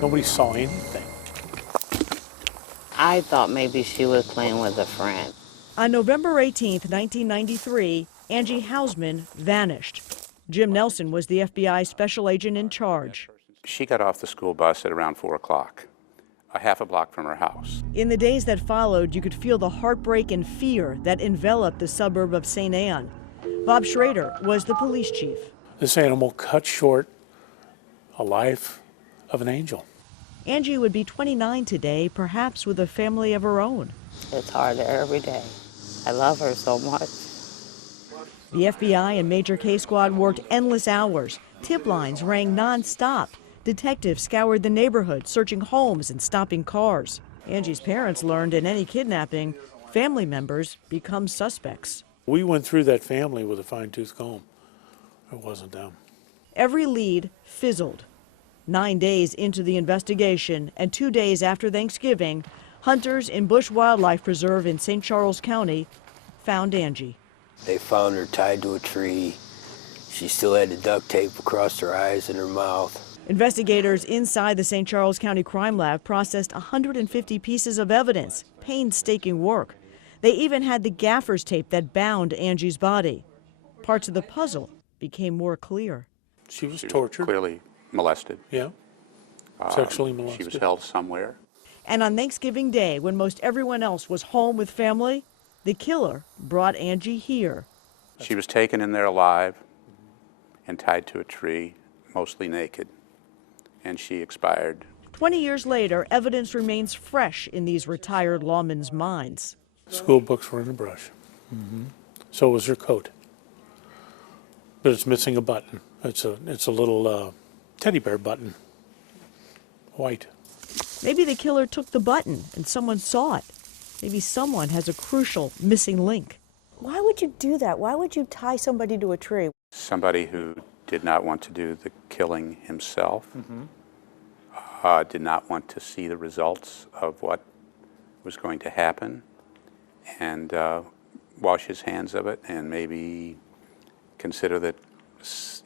Nobody saw anything. I thought maybe she was playing with a friend. On November 18th, 1993, Angie Housman vanished. Jim Nelson was the FBI special agent in charge. She got off the school bus at around 4 o'clock, a half a block from her house. In the days that followed, you could feel the heartbreak and fear that enveloped the suburb of St. Anne. Bob Schrader was the police chief. This animal cut short a life of an angel. Angie would be 29 today, perhaps with a family of her own. It's harder every day. I love her so much. The FBI and Major K Squad worked endless hours. Tip lines rang non-stop. Detectives scoured the neighborhood, searching homes and stopping cars. Angie's parents learned in any kidnapping, family members become suspects. We went through that family with a fine-tooth comb. It wasn't them. Every lead fizzled. 9 days into the investigation and 2 days after Thanksgiving, hunters in Bush Wildlife Preserve in St. Charles County found Angie. They found her tied to a tree. She still had the duct tape across her eyes and her mouth. Investigators inside the St. Charles County Crime Lab processed 150 pieces of evidence, painstaking work. They even had the gaffer's tape that bound Angie's body. Parts of the puzzle became more clear. She was tortured. Clearly molested. Yeah, sexually molested. She was held somewhere. And on Thanksgiving Day, when most everyone else was home with family, the killer brought Angie here. She was taken in there alive and tied to a tree, mostly naked, and she expired. 20 years later, evidence remains fresh in these retired lawmen's minds. School books were in the brush. So was her coat. But it's missing a button. It's a little teddy bear button, white. Maybe the killer took the button and someone saw it. Maybe someone has a crucial missing link. Why would you do that? Why would you tie somebody to a tree? Somebody who did not want to do the killing himself, did not want to see the results of what was going to happen, and wash his hands of it, and maybe consider that,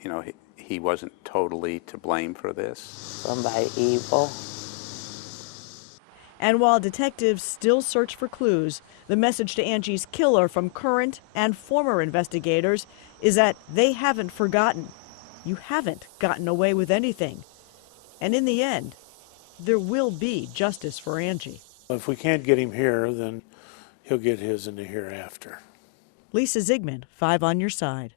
you know, he wasn't totally to blame for this. Somebody evil. And while detectives still search for clues, the message to Angie's killer from current and former investigators is that they haven't forgotten. You haven't gotten away with anything. And in the end, there will be justice for Angie. If we can't get him here, then he'll get his in the hereafter. Leisa Zigman, 5 on your side.